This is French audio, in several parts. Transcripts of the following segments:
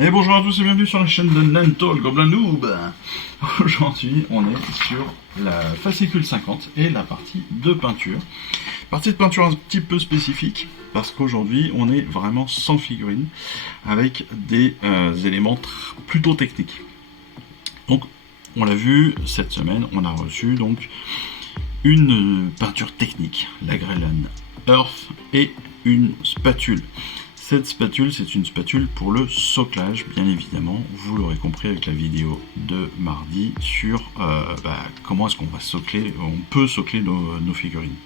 Et bonjour à tous et bienvenue sur la chaîne de Nanto, le Gobelin Noob. Aujourd'hui, on est sur la fascicule 50 et la partie de peinture. Partie de peinture un petit peu spécifique, parce qu'aujourd'hui, on est vraiment sans figurines, avec des éléments plutôt techniques. Donc, on l'a vu, cette semaine, on a reçu donc une peinture technique, la Greyland Earth, et une spatule. Cette spatule, c'est une spatule pour le soclage, bien évidemment. Vous l'aurez compris avec la vidéo de mardi sur comment est-ce qu'on va socler, on peut socler nos figurines.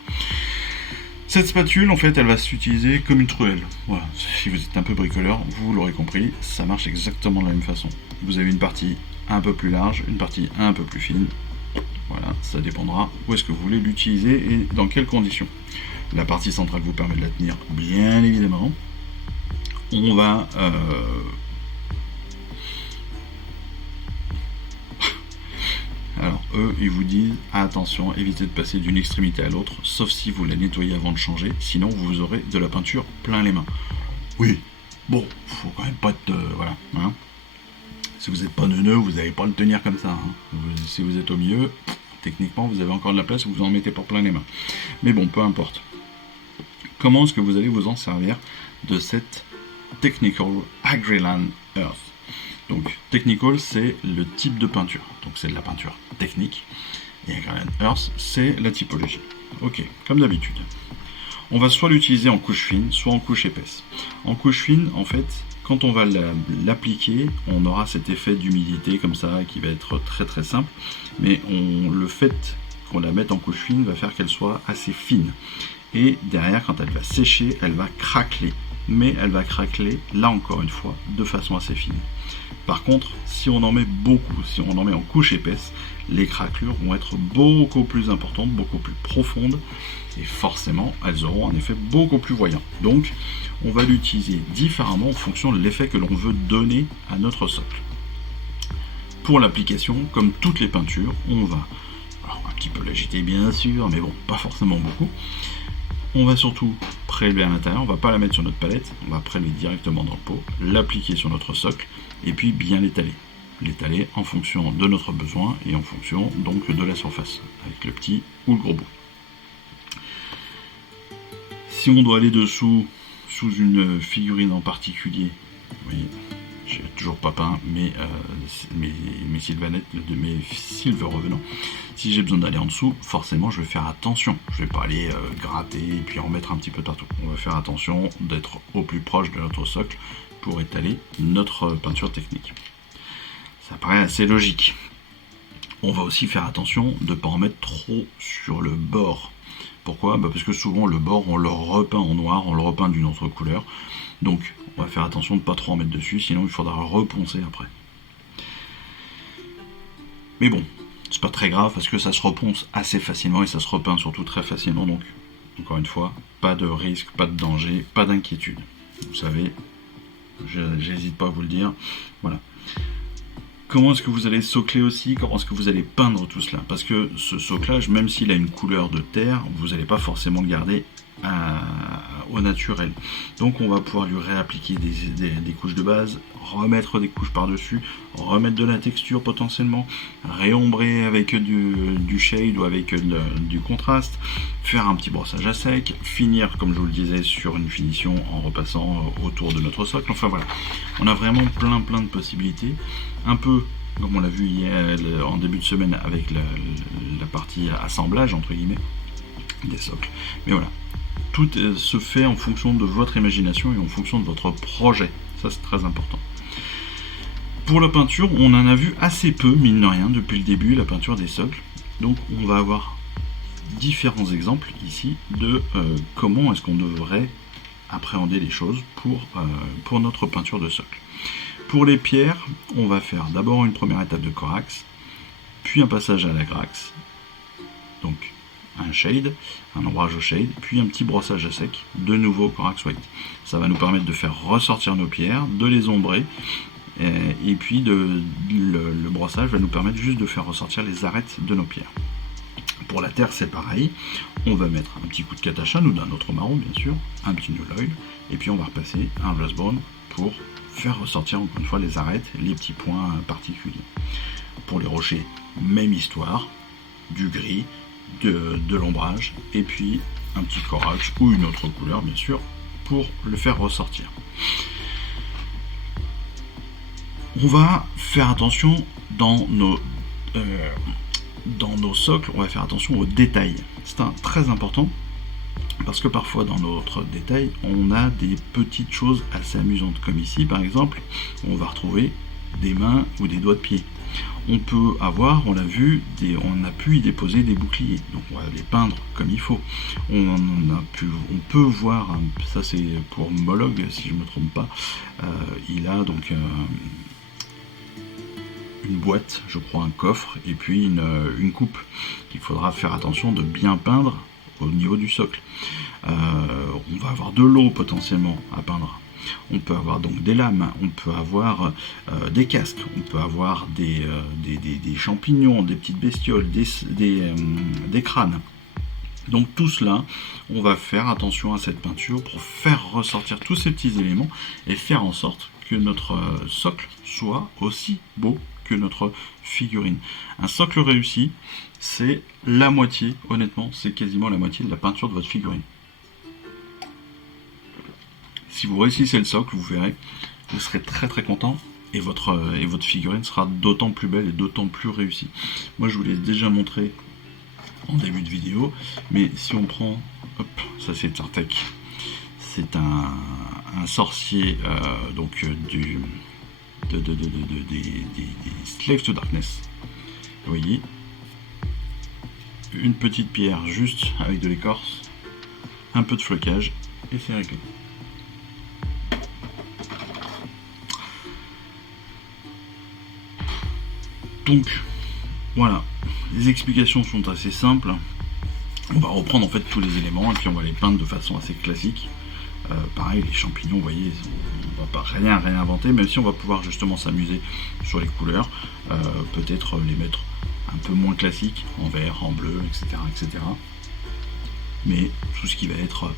Cette spatule, en fait, elle va s'utiliser comme une truelle. Voilà. Si vous êtes un peu bricoleur, vous l'aurez compris, ça marche exactement de la même façon. Vous avez une partie un peu plus large, une partie un peu plus fine. Voilà, ça dépendra où est-ce que vous voulez l'utiliser et dans quelles conditions. La partie centrale vous permet de la tenir, bien évidemment. On va alors eux ils vous disent attention, évitez de passer d'une extrémité à l'autre, sauf si vous la nettoyez avant de changer, sinon vous aurez de la peinture plein les mains. Oui, bon, faut quand même pas être voilà, hein. Si vous n'êtes pas neuneux, vous n'allez pas le tenir comme ça, hein. Si vous êtes au milieu, techniquement vous avez encore de la place, vous en mettez pas plein les mains. Mais bon, peu importe. Comment est-ce que vous allez vous en servir de cette Technical Greyland Earth? Donc Technical, c'est le type de peinture, donc c'est de la peinture technique, et Greyland Earth, c'est la typologie. Ok, comme d'habitude. On va soit l'utiliser en couche fine, soit en couche épaisse. En couche fine, en fait, quand on va l'appliquer, on aura cet effet d'humidité comme ça, qui va être très très simple, mais le fait qu'on la mette en couche fine va faire qu'elle soit assez fine. Et derrière, quand elle va sécher, elle va craqueler. Mais elle va craqueler, là encore une fois, de façon assez fine. Par contre, si on en met beaucoup, si on en met en couche épaisse, les craquelures vont être beaucoup plus importantes, beaucoup plus profondes, et forcément, elles auront un effet beaucoup plus voyant. Donc, on va l'utiliser différemment en fonction de l'effet que l'on veut donner à notre socle. Pour l'application, comme toutes les peintures, on va un petit peu l'agiter bien sûr, mais bon, pas forcément beaucoup. On va surtout prélever à l'intérieur, on ne va pas la mettre sur notre palette, on va prélever directement dans le pot, l'appliquer sur notre socle, et puis bien l'étaler. L'étaler en fonction de notre besoin et en fonction donc de la surface, avec le petit ou le gros bout. Si on doit aller dessous, sous une figurine en particulier, vous voyez, j'ai toujours pas peint mes sylvanettes, mes silver revenants. Si j'ai besoin d'aller en dessous, forcément je vais faire attention. Je vais pas aller gratter et puis en mettre un petit peu partout. On va faire attention d'être au plus proche de notre socle pour étaler notre peinture technique. Ça paraît assez logique. On va aussi faire attention de ne pas en mettre trop sur le bord. Pourquoi ? Parce que souvent le bord on le repeint en noir, on le repeint d'une autre couleur. Donc on va faire attention de ne pas trop en mettre dessus, sinon il faudra reponcer après. Mais bon, c'est pas très grave parce que ça se reponce assez facilement et ça se repeint surtout très facilement. Donc, encore une fois, pas de risque, pas de danger, pas d'inquiétude. Vous savez, j'hésite pas à vous le dire. Voilà. Comment est-ce que vous allez socler aussi? Comment est-ce que vous allez peindre tout cela? Parce que ce soclage, même s'il a une couleur de terre, vous n'allez pas forcément le garder au naturel. Donc on va pouvoir lui réappliquer des couches de base, remettre des couches par-dessus, remettre de la texture potentiellement, réombrer avec du shade ou avec du contraste, faire un petit brossage à sec, finir comme je vous le disais sur une finition en repassant autour de notre socle. Enfin voilà, on a vraiment plein de possibilités, un peu comme on l'a vu hier en début de semaine avec la partie assemblage entre guillemets des socles. Mais voilà, tout se fait en fonction de votre imagination et en fonction de votre projet. Ça, c'est très important. Pour la peinture, on en a vu assez peu, mine de rien, depuis le début, la peinture des socles. Donc, on va avoir différents exemples ici de comment est-ce qu'on devrait appréhender les choses pour notre peinture de socle. Pour les pierres, on va faire d'abord une première étape de corax, puis un passage à la grax, donc un shade, un ombrage au shade, puis un petit brossage à sec, de nouveau Corax White. Ça va nous permettre de faire ressortir nos pierres, de les ombrer, et puis le brossage va nous permettre juste de faire ressortir les arêtes de nos pierres. Pour la terre, c'est pareil, on va mettre un petit coup de katachan ou d'un autre marron bien sûr, un petit new oil, et puis on va repasser un Rust Brown pour faire ressortir encore une fois les arêtes, les petits points particuliers. Pour les rochers, même histoire, du gris, de l'ombrage, et puis un petit corax ou une autre couleur bien sûr pour le faire ressortir. On va faire attention dans nos socles, on va faire attention aux détails. C'est très important parce que parfois dans notre détail, on a des petites choses assez amusantes, comme ici par exemple, on va retrouver des mains ou des doigts de pied. On peut avoir, on l'a vu, on a pu y déposer des boucliers, donc on va les peindre comme il faut. On peut voir, ça c'est pour Moloch si je ne me trompe pas, il a donc une boîte, je crois un coffre, et puis une coupe. Il faudra faire attention de bien peindre au niveau du socle. On va avoir de l'eau potentiellement à peindre. On peut avoir donc des lames, on peut avoir des casques, on peut avoir des champignons, des petites bestioles, des crânes. Donc tout cela, on va faire attention à cette peinture pour faire ressortir tous ces petits éléments et faire en sorte que notre socle soit aussi beau que notre figurine. Un socle réussi, c'est la moitié, honnêtement, c'est quasiment la moitié de la peinture de votre figurine. Si vous réussissez le socle, vous verrez, vous serez très très content et votre figurine sera d'autant plus belle et d'autant plus réussie. Moi je vous l'ai déjà montré en début de vidéo, mais si on prend, hop, ça c'est Tartek, c'est un sorcier donc des Slaves to Darkness. Vous voyez, une petite pierre juste avec de l'écorce, un peu de flocage et c'est réglé. Donc voilà, les explications sont assez simples. On va reprendre en fait tous les éléments et puis on va les peindre de façon assez classique. Pareil, les champignons, vous voyez, on va pas rien inventer, même si on va pouvoir justement s'amuser sur les couleurs, peut-être les mettre un peu moins classiques, en vert, en bleu, etc. Mais tout ce qui va être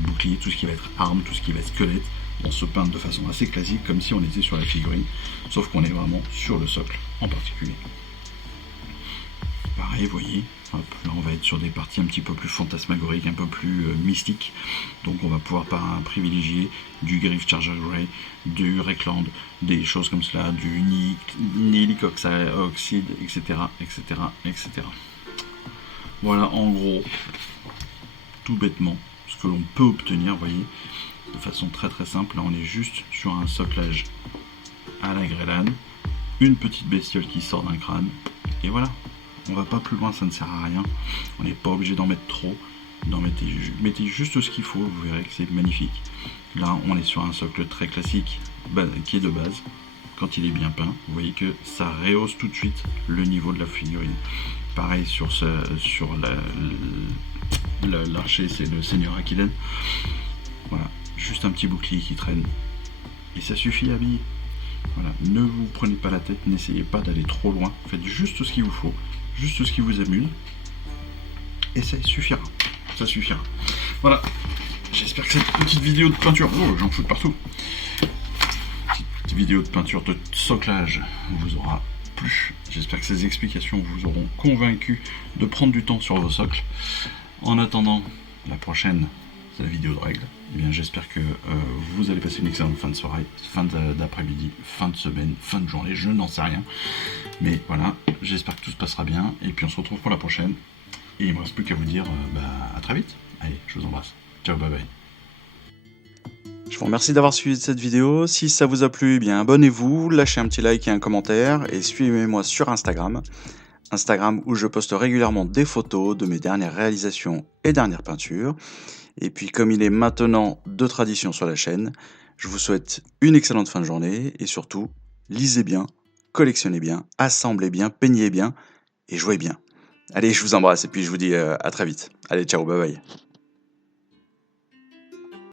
bouclier, tout ce qui va être arme, tout ce qui va être squelette, on se peint de façon assez classique, comme si on était sur la figurine, sauf qu'on est vraiment sur le socle en particulier. Pareil, vous voyez, hop, là on va être sur des parties un petit peu plus fantasmagoriques, un peu plus mystiques, donc on va pouvoir privilégier du Griff Charger Grey, du Reckland, des choses comme cela, du Nihilic Oxide, etc. Voilà en gros, tout bêtement, ce que l'on peut obtenir, vous voyez, de façon très très simple. Là on est juste sur un soclage à la grêlane, une petite bestiole qui sort d'un crâne, et voilà. On va pas plus loin, ça ne sert à rien. On n'est pas obligé d'en mettre trop. Mettez juste ce qu'il faut, vous verrez que c'est magnifique. Là, on est sur un socle très classique qui est de base. Quand il est bien peint, vous voyez que ça rehausse tout de suite le niveau de la figurine. Pareil sur l'archer, c'est le Seigneur Aquilène. Voilà, juste un petit bouclier qui traîne. Et ça suffit à habiller. Voilà, ne vous prenez pas la tête, n'essayez pas d'aller trop loin. Faites juste ce qu'il vous faut. Juste ce qui vous amuse, et ça suffira. Voilà, j'espère que cette petite vidéo de peinture, j'en fous de partout, petite vidéo de peinture de soclage vous aura plu. J'espère que ces explications vous auront convaincu de prendre du temps sur vos socles. En attendant, la prochaine, c'est la vidéo de règles. Eh bien, j'espère que vous allez passer une excellente fin de soirée, fin d'après-midi, fin de semaine, fin de journée, je n'en sais rien. Mais voilà, j'espère que tout se passera bien. Et puis on se retrouve pour la prochaine. Et il ne me reste plus qu'à vous dire à très vite. Allez, je vous embrasse. Ciao, bye bye. Je vous remercie d'avoir suivi cette vidéo. Si ça vous a plu, eh bien abonnez-vous, lâchez un petit like et un commentaire. Et suivez-moi sur Instagram. Instagram où je poste régulièrement des photos de mes dernières réalisations et dernières peintures. Et puis comme il est maintenant de tradition sur la chaîne, je vous souhaite une excellente fin de journée et surtout, lisez bien, collectionnez bien, assemblez bien, peignez bien et jouez bien. Allez, je vous embrasse et puis je vous dis à très vite. Allez, ciao, bye bye.